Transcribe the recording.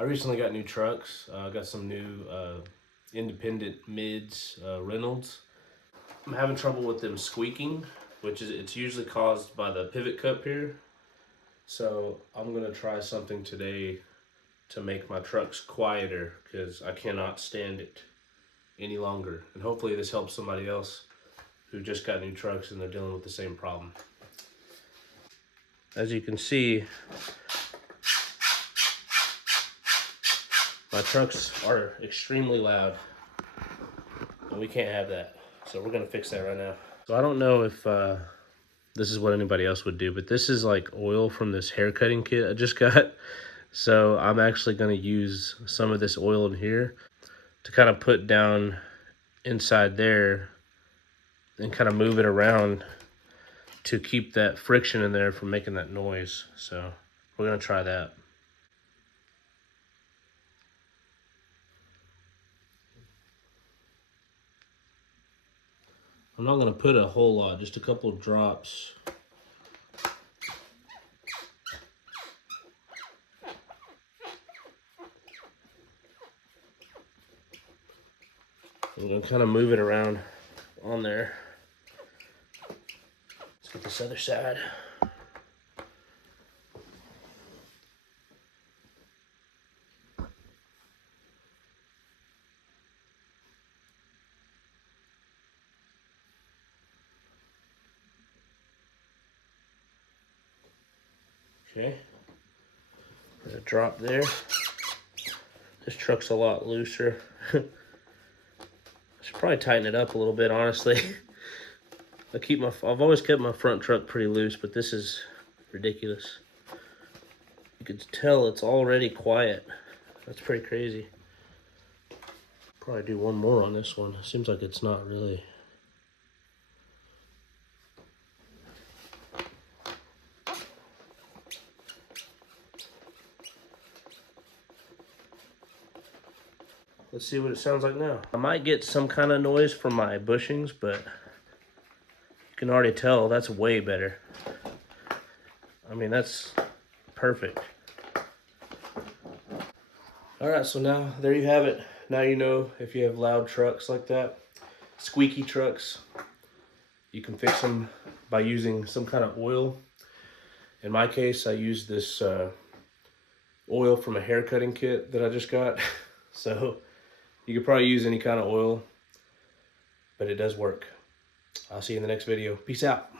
I recently got new trucks. I got some new independent mids, Reynolds. I'm having trouble with them squeaking, which is it's usually caused by the pivot cup here. So I'm gonna try something today to make my trucks quieter because I cannot stand it any longer. And hopefully this helps somebody else who just got new trucks and they're dealing with the same problem. As you can see, my trucks are extremely loud and we can't have that. So we're gonna fix that right now. So I don't know if this is what anybody else would do, but this is like oil from this hair cutting kit I just got. So I'm actually gonna use some of this oil in here to kind of put down inside there and kind of move it around to keep that friction in there from making that noise. So we're gonna try that. I'm not gonna put a whole lot, just a couple of drops. I'm gonna kind of move it around on there. Let's get this other side. Okay, there's a drop there. This truck's a lot looser. I should probably tighten it up a little bit, honestly. I've always kept my front truck pretty loose, but this is ridiculous. You can tell it's already quiet. That's pretty crazy. Probably do one more on this one. Seems like it's not really. Let's see what it sounds like now. I might get some kind of noise from my bushings, but you can already tell that's way better. I mean, that's perfect. All right, so now there you have it. Now you know if you have loud trucks like that, squeaky trucks, you can fix them by using some kind of oil. In my case, I used this oil from a hair cutting kit that I just got. So you could probably use any kind of oil, but it does work. I'll see you in the next video. Peace out.